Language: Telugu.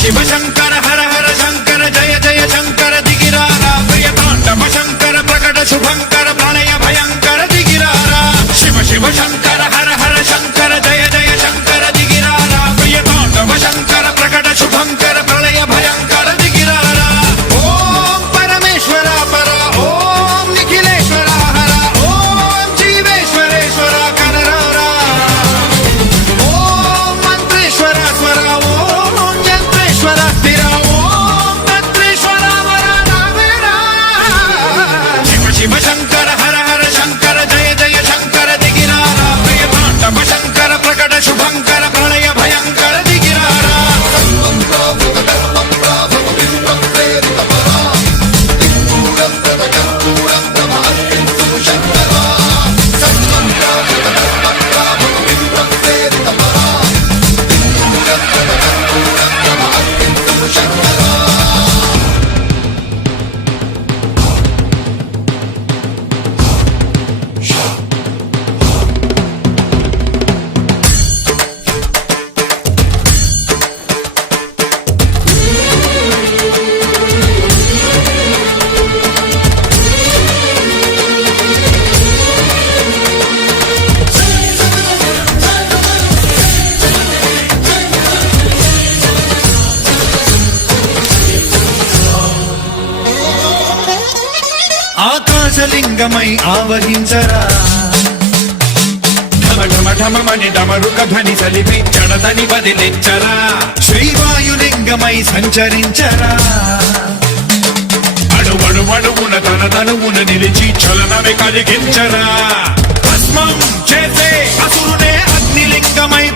శివ శంకర హర హర శంకర జయ జయ శంకర దిగిరారా ప్రియతాండవ శంకర ప్రకట శుభంకర ప్రళయ భయంకర దిగిరారా శివ శివ శంకర హర హర శంకర జయ జయ శంకర దిగిరారా ప్రియతాండవ శంకర ప్రకట శుభంకర ప్రళయ భయంకర దిగిరారా ఓం పరమేశ్వర పర ఓం నిఖిలేశ్వర హర ఓం జీవేశ్వరేశ్వర కరరారా ఓం మంత్రేశ్వర స్వర ఓం యంత్రేశ్వర స్థిర ఓం తంత్రేశ్వర వర రావేరా శివ శివ శంకర హర హర శంకర జయ జయ శంకర దిగిరారా ప్రియతాండవ శంకర ప్రకట శుభంకర ప్రళయ భయంకర దిగిరారా ఆకాశలింగమై ఆవహించరా ఢమ ఢమ ఢమమని డమరుక ధ్వని సలిపి జడదని వదిలించరా శ్రీవాయులింగమై సంచరించరా అడువడువడువున తన తనువున నిలిచి చలనమే కలిగించరా భస్మం చేసే అసురునే అగ్నిలింగమై